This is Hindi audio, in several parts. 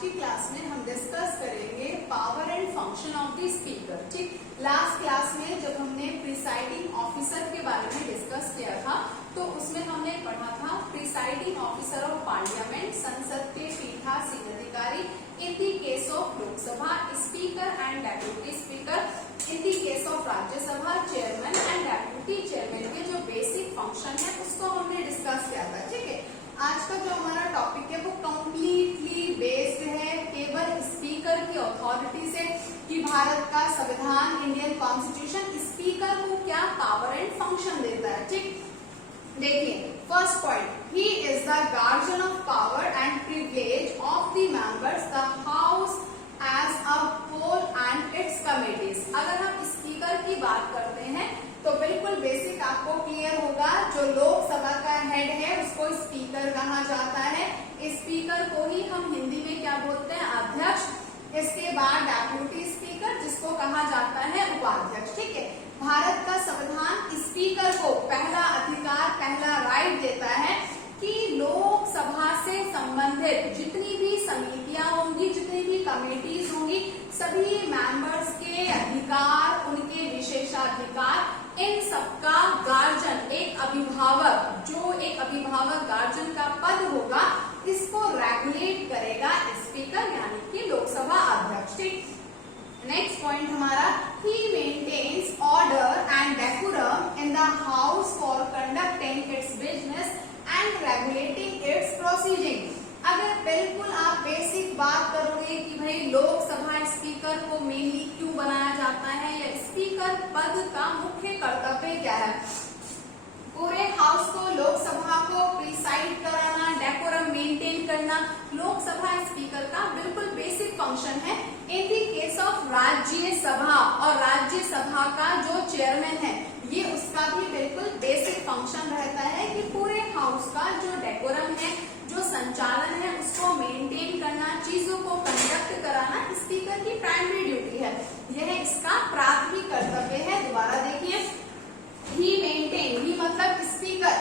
की क्लास में हम डिस्कस करेंगे power and function of the speaker. ठीक, लास्ट क्लास में जब हमने प्रिसाइडिंग ऑफिसर के बारे में डिस्कस किया था तो उसमें हमने पढ़ा था प्रिसाइडिंग ऑफिसर ऑफ पार्लियामेंट, संसद के पीठासीन अधिकारी in the case of Lok Sabha, speaker and deputy speaker in the case of Rajya Sabha, chairman and deputy chairman के जो बेसिक फंक्शन है उसको हमने डिस्कस किया था। ठीक है, आज का जो हमारा टॉपिक है वो कंप्लीटली बेस्ड है केवल स्पीकर की अथॉरिटी से कि भारत का संविधान, इंडियन कॉन्स्टिट्यूशन स्पीकर को क्या पावर एंड फंक्शन देता है। ठीक, देखिए first point, he is the guardian of power and privilege of the members the house as a whole and its committees. अगर हम स्पीकर की बात करते हैं तो बिल्कुल बेसिक आपको क्लियर होगा, जो लोकसभा का हेड है उसको स्पीकर कहा जाता है। स्पीकर को ही हम हिंदी में क्या बोलते हैं, अध्यक्ष। इसके बाद डेप्यूटी स्पीकर जिसको कहा जाता है उपाध्यक्ष। ठीक है, भारत का संविधान स्पीकर को पहला अधिकार, पहला राइट देता है कि लोकसभा से संबंधित जितनी भी समितियां होंगी, जितनी भी कमेटीज होंगी, सभी मेंबर्स के अधिकार, उनके विशेषाधिकार, इन सबका गार्जियन, एक अभिभावक, जो एक अभिभावक गार्जियन का पद होगा, इसको रेगुलेट करेगा स्पीकर यानी कि लोकसभा अध्यक्ष। ठीक, नेक्स्ट पॉइंट हमारा, he maintains order and decorum in the house for conducting its business and regulating its proceeding. अगर बिल्कुल आप बेसिक बात करोगे कि भाई लोकसभा स्पीकर को मेनली क्यों बनाया जाता है या स्पीकर पद का मुख्य कर्तव्य क्या है, पूरे हाउस को, लोकसभा को प्रिसाइड कराना, डेकोरम मेंटेन करना, लोकसभा स्पीकर का बिल्कुल बेसिक फंक्शन है। In the case of Rajya Sabha, और राज्यसभा का जो चेयरमैन है ये उसका भी बिल्कुल बेसिक फंक्शन रहता है कि पूरे हाउस का जो डेकोरम है, जो संचालन है उसको मेंटेन करना, चीजों को कंडक्ट कराना स्पीकर की प्राइमरी ड्यूटी है। यह इसका प्राथमिक कर्तव्य है। दोबारा देखिए, ही मेंटेन, ही मतलब speaker,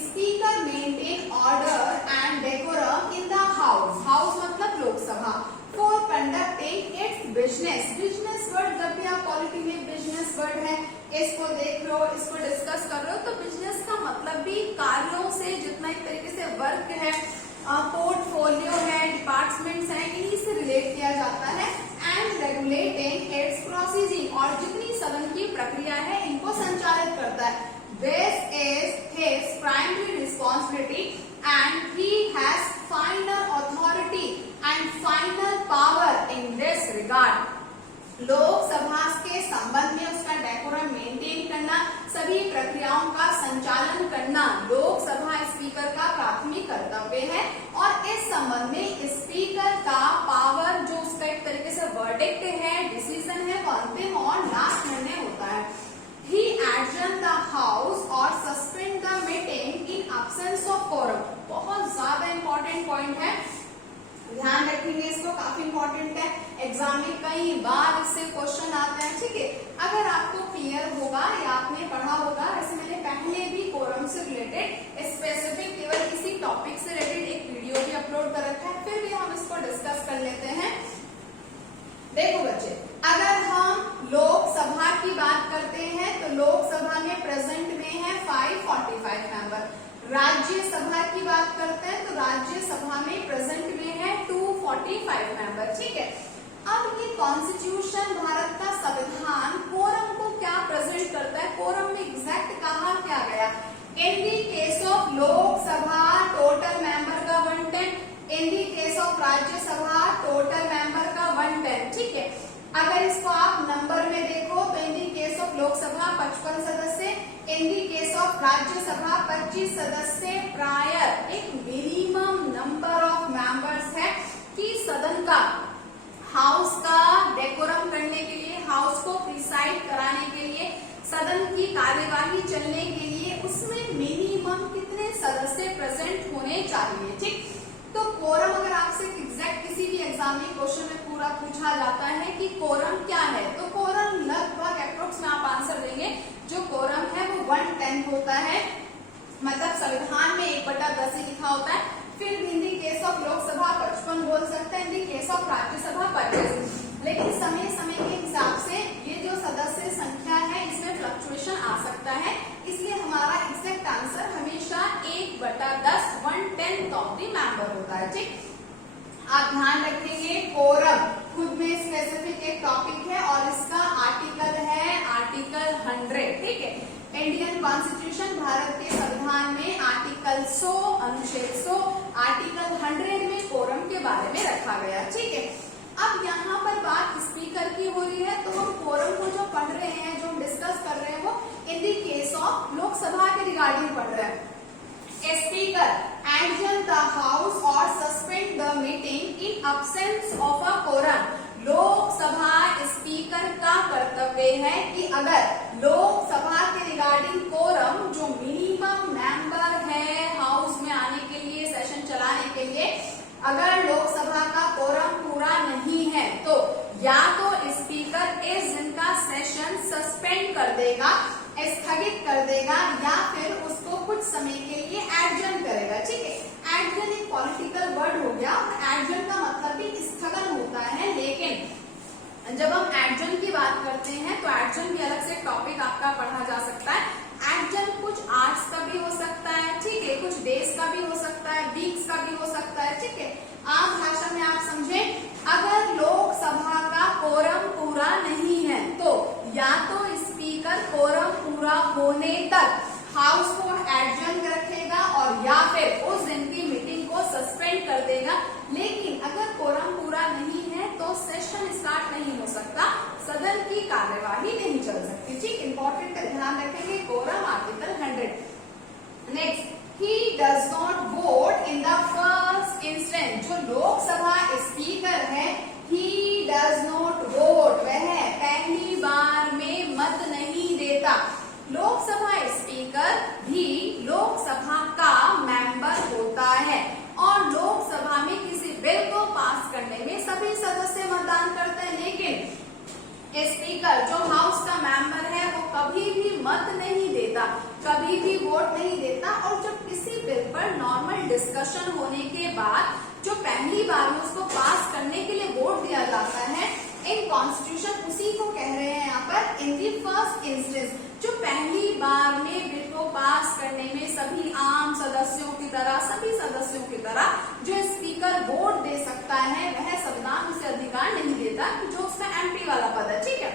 speaker maintain order and decorum in the house, house मतलब Lok Sabha, for conducting its business. Business word, जब भी आप पॉलिटी में बिजनेस वर्ड है इसको देख रहे हो, इसको डिस्कस कर रहे हो, तो बिजनेस का मतलब भी कार्यों से, जितना एक तरीके से वर्क है, पोर्टफोलियो है, डिपार्टमेंट्स हैं, इन्हीं से रिलेट किया जाता है। एंड रेगुलेटिंग इट्स प्रोसीडिंग, और जितनी सदन की प्रक्रिया है इनको संचालित करता है। This is his primary responsibility and he has final authority and final power in this regard. Lok Sabha के संबंध में उसका डेकोरम मेंटेन करना, सभी प्रक्रियाओं का संचालन करना लोकसभा स्पीकर का प्राथमिक कर्तव्य है। और इस संबंध में स्पीकर का पावर, जो उसका एक तरीके से वर्डिक्ट है, डिसीजन है, वो अंतिम और लास्ट निर्णय होता है। ही एडजर्न द हाउस और suspend the meeting in absence of quorum. बहुत ज्यादा इंपॉर्टेंट पॉइंट है, ध्यान रखेंगे इसको, काफी इंपॉर्टेंट है। एग्जाम में कई बार इससे क्वेश्चन आते हैं। ठीक है, अगर आपको क्लियर होगा या आपने पढ़ा होगा, वैसे मैंने पहले भी कोरम से रिलेटेड स्पेसिफिक केवल किसी टॉपिक से रिलेटेड एक वीडियो भी अपलोड कर रखा है, फिर भी हम इसको डिस्कस कर लेते हैं। देखो बच्चे, अगर हम लोकसभा की बात करते हैं तो लोकसभा में प्रेजेंट में है 545 मेंबर। राज्यसभा की बात करते हैं तो राज्यसभा में प्रेजेंट में है 245 मेंबर। ठीक है, अब ये कॉन्स्टिट्यूशन, भारत का संविधान कोरम को क्या प्रेजेंट करता है, कोरम में एग्जैक्ट कहा क्या गया, in the case of Lok Sabha total member का 110, in the case of Rajya Sabha total member का 110। ठीक है, अगर इसको आप नंबर में देखो तो इन दी केस ऑफ लोकसभा 55 सदस्य, इन दी केस ऑफ राज्यसभा 25 सदस्य, प्रायर एक मिनिमम नंबर ऑफ मेंबर्स है कि सदन का, हाउस का डेकोरम करने के लिए, हाउस को प्रिसाइड कराने के लिए, सदन की कार्यवाही चलने के लिए उसमें मिनिमम कितने सदस्य प्रेजेंट होने चाहिए। ठीक, तो कोरम अगर आपसे एग्जैक्ट किसी भी एग्जाम में क्वेश्चन में पूरा पूछा जाता है कि कोरम क्या है, तो कोरम लगभग अप्रोक्स में आप आंसर देंगे, जो कोरम है वो 1/10 होता है, मतलब संविधान में 1/10 लिखा होता है। फिर इन दी केस ऑफ लोकसभा 55 बोल सकते हैं, इन दी केस ठीक। आप ध्यान रखेंगे कोरम खुद में स्पेसिफिक एक टॉपिक है और इसका आर्टिकल है आर्टिकल 100, ठीक है। इंडियन कॉन्स्टिट्यूशन भारत के संविधान में आर्टिकल 100 अनुच्छेद 100 आर्टिकल 100 में कोरम के बारे में रखा गया, ठीक है। अब यहाँ पर बात स्पीकर की हो रही है, तो हम कोरम को जो पढ़ रहे हैं, जो हम डिस्कस कर रहे हैं, वो in the case of Lok Sabha के रिगार्डिंग पढ़ रहे हैं। A speaker adjourn the house or suspend the meeting in absence of a quorum. Lok Sabha speaker का कर्तव्य है कि अगर लोकसभा के रिगार्डिंग कोरम जो मिनिमम मेंबर है हाउस में आने के लिए, सेशन चलाने के लिए, अगर लोकसभा का कोरम पूरा नहीं है तो या तो स्पीकर इस दिन का सेशन सस्पेंड कर देगा, स्थगित कर देगा, या फिर उसको कुछ समय के लिए एडजर्न करेगा, ठीक है। एडजर्न एक पॉलिटिकल वर्ड हो गया, एडजर्न का मतलब भी स्थगन होता है, लेकिन जब हम एडजर्न की बात करते हैं तो एडजर्न भी अलग से टॉपिक आपका पढ़ा जा सकता है। एडजर्न कुछ आवर्स का भी हो सकता है, ठीक है, कुछ डेज का भी हो सकता है, वीक्स का भी हो सकता है, ठीक है। आम भाषा में आप समझे, अगर लोकसभा का कोरम पूरा नहीं है तो या तो स्पीकर कोरम पूरा होने तक हाउस को एडजर्न रखेगा और या फिर उस दिन की मीटिंग को सस्पेंड कर देगा। लेकिन अगर कोरम पूरा नहीं है तो सेशन स्टार्ट नहीं हो सकता, सदन की कार्यवाही नहीं चल सकती, ठीक। इंपॉर्टेंट ध्यान रखेंगे quorum article 100। Next, he does not vote in the first instance. जो लोकसभा स्पीकर है, he does not vote, वह पहली बार में मत नहीं देता। लोकसभा स्पीकर भी लोकसभा का मेंबर होता है और लोकसभा में किसी बिल को पास करने में सभी सदस्य मतदान करते हैं, लेकिन स्पीकर जो हाउस का मेंबर है वो कभी भी मत नहीं देता, कभी भी वोट नहीं देता। और जब किसी बिल पर नॉर्मल डिस्कशन होने के बाद जो पहली बार में उसको पास करने के लिए वोट दिया जाता है, इन कॉन्स्टिट्यूशन उसी को कह रहे हैं यहाँ पर इन दी फर्स्ट इंस्टेंस। जो पहली बार में बिल को पास करने में सभी आम सदस्यों की तरह, सभी सदस्यों की तरह जो स्पीकर वोट दे सकता है, वह संविधान उसे अधिकार नहीं देता कि जो उसका एमपी वाला पद है, ठीक है।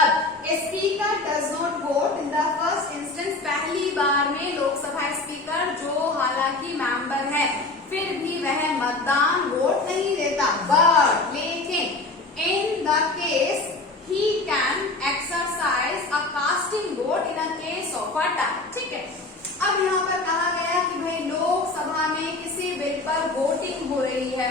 अब speaker does not vote in the first instance, पहली बार में लोकसभा स्पीकर जो हालांकि मेंबर है फिर भी वह मतदान वोट नहीं देता, बट लेकिन in the case he can exercise a casting vote in a case of a tie, ठीक है। अब यहाँ पर कहा गया कि भाई लोकसभा में किसी बिल पर वोटिंग हो रही है,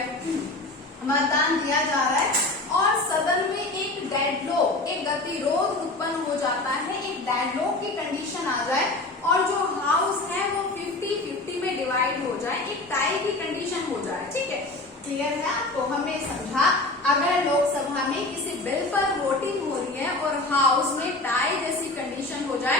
मतदान दिया जा रहा है और सदन में एक डेडलॉक, एक गतिरोध उत्पन्न हो जाता है, एक डेडलॉक की कंडीशन आ जाए और जो हाउस है वो 50-50 में डिवाइड हो जाए, एक टाई की कंडीशन हो जाए, ठीक है। क्लियर है आपको? हमने समझा अगर लोकसभा में किसी बिल पर वोटिंग हो रही है और हाउस में टाई जैसी कंडीशन हो जाए,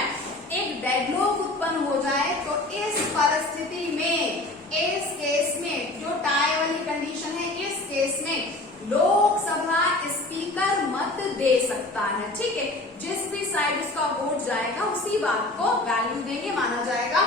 एक डेडलॉक उत्पन्न हो जाए, तो इस परिस्थिति में, इस केस में जो टाई वाली कंडीशन है, इस केस में लोकसभा स्पीकर मत दे सकता है, ठीक है। जिस भी साइड उसका वोट जाएगा उसी बात को वैल्यू देके माना जाएगा।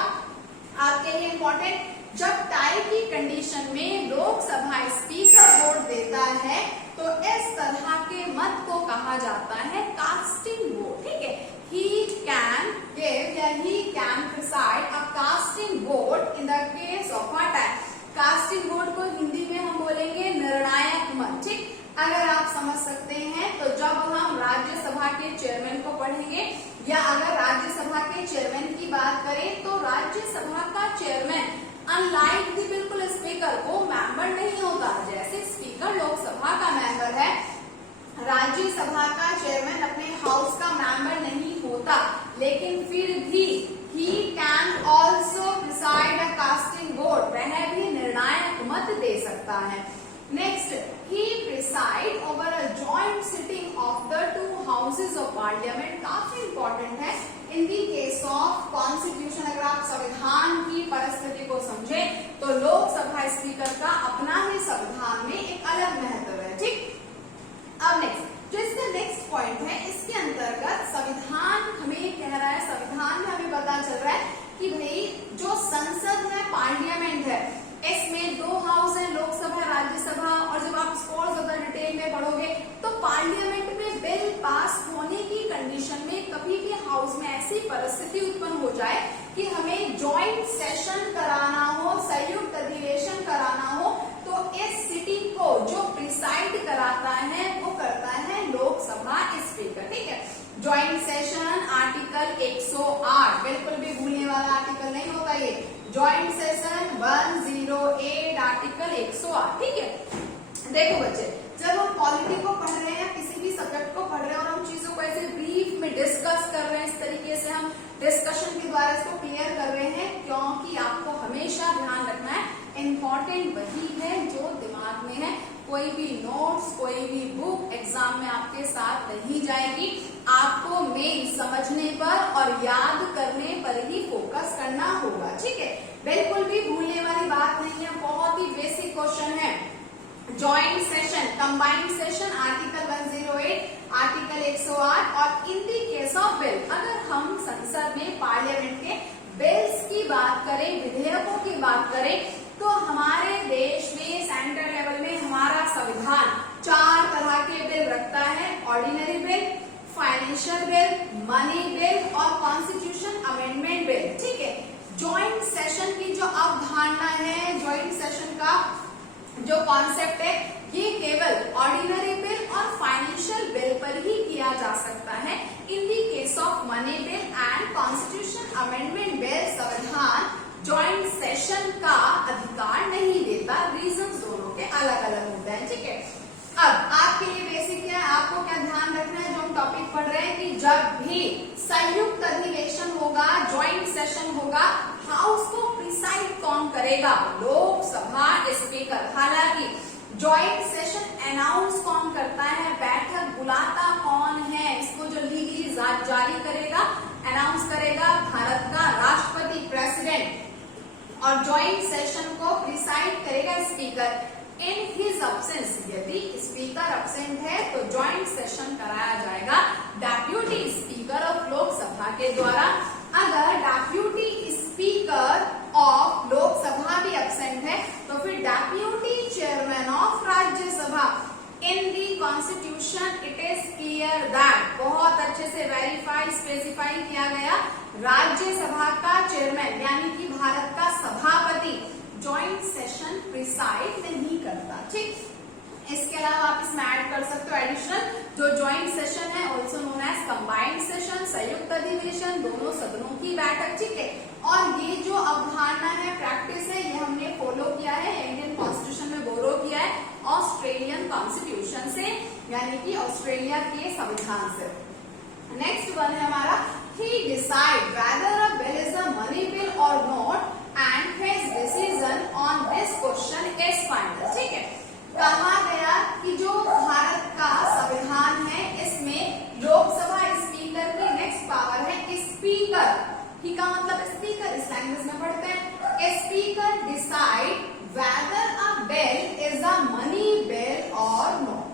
आपके लिए इंपॉर्टेंट, जब टाई की कंडीशन में लोकसभा स्पीकर वोट देता है तो इस तरह के मत को कहा जाता है कास्टिंग वोट, ठीक है। He can give या he can preside a casting vote in the case of a tie. Casting vote को हिंदी में हम बोलेंगे निर्णायक मत, ठीक। अगर आप समझ सकते हैं तो जब हम राज्यसभा के चेयरमैन को पढ़ेंगे या अगर राज्यसभा के चेयरमैन की बात करें तो राज्यसभा का चेयरमैन अनलाइक दी बिल्कुल स्पीकर वो मेंबर नहीं होता। जैसे स्पीकर लोकसभा का मेंबर है, राज्यसभा का चेयरमैन अपने हाउस का मेंबर नहीं होता, लेकिन फिर भी he can also preside a casting vote, वह भी निर्णायक मत दे सकता है। Next, he preside over a joint sitting of the 2 houses of parliament, काफी इंपॉर्टेंट है in the case of constitution. अगर आप संविधान की परिस्थिति को समझे तो लोकसभा स्पीकर का अपना ही संविधान में एक अलग महत्व है, ठीक। अब नेक्स्ट, जो इसका नेक्स्ट पॉइंट है, इसके अंतर्गत संविधान हमें कह रहा है, संविधान में हमें पता चल रहा है कि भाई जो संसद है, पार्लियामेंट है, इसमें 2 हाउस ठीक है। देखो बच्चे, जब हम पॉलिटी को पढ़ रहे हैं, किसी भी सब्जेक्ट को पढ़ रहे हैं और हम चीजों को ऐसे ब्रीफ में डिस्कस कर रहे हैं, इस तरीके से हम डिस्कशन के द्वारा इसको क्लियर कर रहे हैं, क्योंकि आपको हमेशा ध्यान रखना है इम्पोर्टेंट वही है जो दिमाग में है। कोई भी नोट्स, कोई भी बुक एग्जाम में आपके साथ नहीं जाएगी। आपको मेन समझने पर और याद करने पर ही फोकस करना होगा, ठीक है। बिल्कुल भी भूलने वाली बात नहीं है, बहुत ही बेसिक क्वेश्चन है। Joint session, combined session, article 108, article 108 और इन दी केस ऑफ बिल, अगर हम संसद में पार्लियामेंट के बिल्स की बात करें, विधेयकों की बात करें, तो हमारे देश में सेंट्रल लेवल में हमारा संविधान 4 तरह के बिल रखता है। Ordinary bill, financial bill, money bill और कॉन्स्टिट्यूशन अमेंडमेंट बिल, ठीक है। जॉइंट सेशन की जो अवधारणा है, जॉइंट सेशन का जो कॉन्सेप्ट है, ये केवल ऑर्डिनरी बिल और फाइनेंशियल बिल पर ही किया जा सकता है। In the case of money bill and constitution amendment bill संविधान जॉइंट सेशन का अधिकार नहीं देता। रीजंस दोनों के अलग अलग होते हैं, ठीक है। अब आपके लिए बेसिक क्या है, आपको क्या ध्यान रखना है जो हम टॉपिक पढ़ रहे हैं, कि जब भी संयुक्त अधिवेशन होगा, जॉइंट सेशन होगा, हाउस को प्रिसाइड कौन करेगा? लोकसभा स्पीकर। हालांकि जॉइंट सेशन अनाउंस कौन करता है, बैठक बुलाता कौन है, इसको जो लीगली जारी करेगा, अनाउंस करेगा भारत का राष्ट्रपति, प्रेसिडेंट, और जॉइंट सेशन को प्रिसाइड करेगा स्पीकर। इन हिज अब्सेंस, यदि स्पीकर अब्सेंट है तो जॉइंट सेशन कराया जाएगा डेप्यूटी स्पीकर ऑफ लोकसभा के द्वारा। अगर डेप्यूटी स्पीकर ऑफ लोकसभा भी अब्सेंट है तो फिर deputy chairman of Rajya Sabha. In the constitution it is clear that, बहुत अच्छे से वेरीफाई स्पेसिफाई किया गया, राज्यसभा का चेयरमैन यानी कि भारत का सभापति जॉइंट सेशन प्रिसाइड नहीं करता, ठीक। इसके अलावा आप इसमें ऐड कर सकते हो एडिशनल, जो जॉइंट सेशन है also known as combined session, संयुक्त अधिवेशन, दोनों सदनों की बैठक, ठीक है। और ये जो अवधारणा है, प्रैक्टिस है, ये हमने फॉलो किया है, इंडियन कॉन्स्टिट्यूशन में बोरो किया है ऑस्ट्रेलियन कॉन्स्टिट्यूशन से, यानी कि ऑस्ट्रेलिया के संविधान से। नेक्स्ट वन है हमारा, he decide whether a bill is a money bill or not and his decision on this question is final, ठीक है। कहा गया कि जो भारत का संविधान है, इसमें लोकसभा स्पीकर की नेक्स्ट पावर है स्पीकर, ही का मतलब स्पीकर, इस लैंग्वेज में पढ़ते हैं। Speaker decide whether a bill is a money bill or not।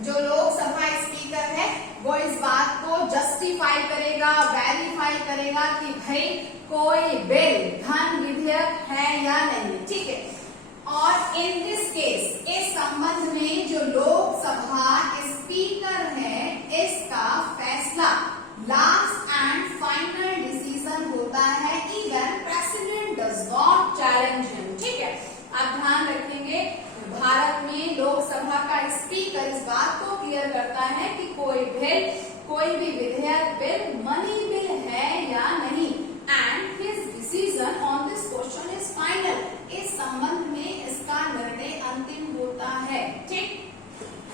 जो लोकसभा स्पीकर है वो इस बात को जस्टिफाई करेगा, वेरीफाई करेगा कि भाई कोई बिल, धन विधेयक है या नहीं, ठीक है। और इन दिस केस, इस संबंध में जो लोकसभा स्पीकर है, इसका फैसला लास्ट एंड फाइनल डिसीजन होता है, even president does not challenge him, ठीक है। आप ध्यान रखेंगे, भारत में लोकसभा का स्पीकर इस बात को क्लियर करता है कि कोई बिल, कोई भी विधेयक बिल मनी बिल है या नहीं, and his decision on this question is final. इस संबंध में इसका निर्णय अंतिम होता है, ठीक।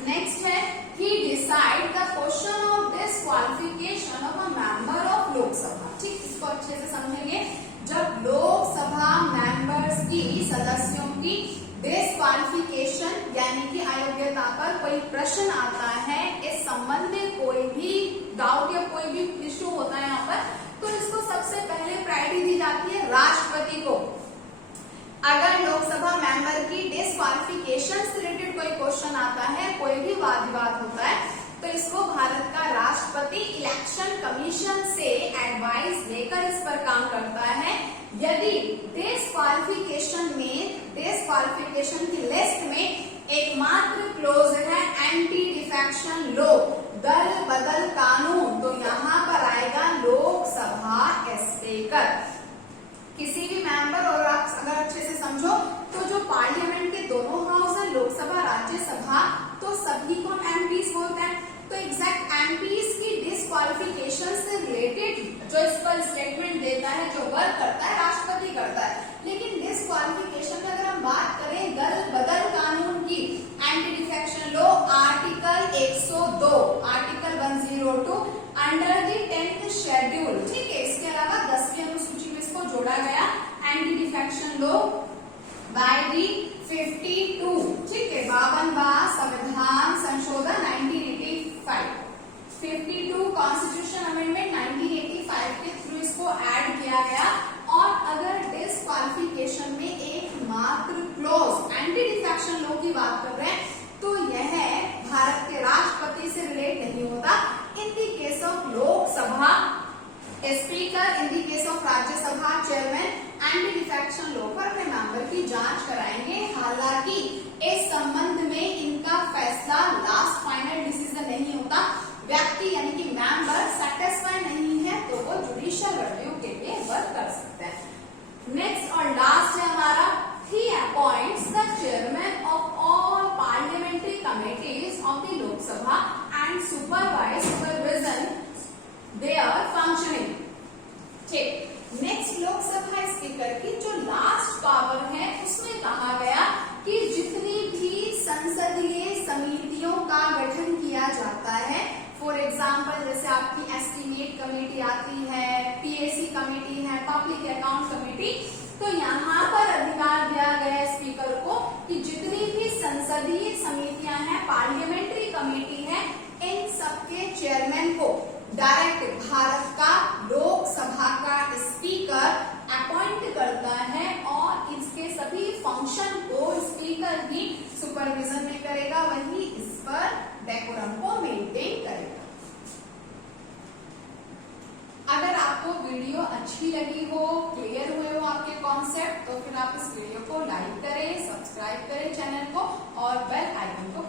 नेक्स्ट है, he decide the question of disqualification of a member of Lok Sabha, ठीक। इसको अच्छे से समझेंगे। जब लोकसभा मेंबर्स की, सदस्यों की डिस्क्वालिफिकेशन यानी कि अयोग्यता पर कोई प्रश्न आता है, इस संबंध में कोई भी डाउट या कोई भी इश्यू होता है यहाँ पर, तो इसको सबसे पहले प्रायोरिटी दी जाती है राष्ट्रपति को। अगर लोकसभा मेंबर की डिस्क्वालिफिकेशन से रिलेटेड कोई क्वेश्चन आता है, कोई भी वाद विवाद होता है, तो इसको भारत का राष्ट्रपति इलेक्शन कमीशन से एडवाइस लेकर इस पर काम करता है। यदि डिस्क्वालिफिकेशन की लिस्ट में एकमात्र क्लोज है एंटी डिफेक्शन लॉ, दल बदल कानून, तो यहाँ पर आएगा लोकसभा स्पीकर। किसी भी मेंबर, और आप अगर अच्छे से समझो तो जो पार्लियामेंट के दोनों हाउस है, लोकसभा, राज्यसभा, तो सभी को हम एमपीज बोलते हैं। तो एग्जैक्ट एमपीज की डिस्क्वालिफिकेशन से रिलेटेड जो इस पर स्टेटमेंट देता है, जो वर्क करता है, राष्ट्रपति करता है। लेकिन डिस्क्वालिफिकेशन में अगर हम बात करें दल बदल शेड्यूल, ठीक है। इसके अलावा 10वीं अनुसूची में इसको जोड़ा गया, anti defection law by the 52, ठीक है, 52वां संविधान संशोधन 1985, 52 कॉन्स्टिट्यूशन अमेंडमेंट 1985 के थ्रू इसको ऐड किया गया। और अगर डिस्क्वालिफिकेशन में एकमात्र क्लॉज एंटी डिफेक्शन लॉ की बात कर रहे हैं तो यह भारत के राष्ट्रपति से रिलेट नहीं होता। In the case of Lok Sabha speaker, in the case of Rajya Sabha chairman, anti defection law पर अपने मेंबर की जांच कराएंगे। हालांकि इस संबंध में इनका फैसला लास्ट फाइनल डिसीजन नहीं होता। व्यक्ति यानी कि मेंबर सेटिस्फाई नहीं है तो वो जुडिशियल रिव्यू के लिए वर्क कर सकते हैं। नेक्स्ट और लास्ट है हमारा, he appoints the chairman of all parliamentary committees of the Lok Sabha and supervision their functioning, ठीक। नेक्स्ट लोकसभा स्पीकर की जो लास्ट पावर है उसमें कहा गया कि जितनी भी संसदीय समितियों का गठन किया जाता है, फॉर एग्जाम्पल जैसे आपकी एस्टीमेट कमेटी आती है, पीएसी कमेटी है, पब्लिक अकाउंट कमेटी, तो यहाँ पर अधिकार दिया गया है स्पीकर को कि जितनी भी संसदीय समितियां हैं, पार्लियामेंट्री कमेटी है, इन सबके चेयरमैन को डायरेक्ट भारत का लोकसभा का स्पीकर अपॉइंट करता है और इसके सभी फंक्शन को स्पीकर ही सुपरविजन में करेगा, वही इस पर डेकोरम को मेंटेन करेगा। अगर आपको वीडियो अच्छी लगी हो, क्लियर हुए हो आपके कॉन्सेप्ट, तो फिर आप इस वीडियो को लाइक करें, सब्सक्राइब करें चैनल को और बेल आइकन को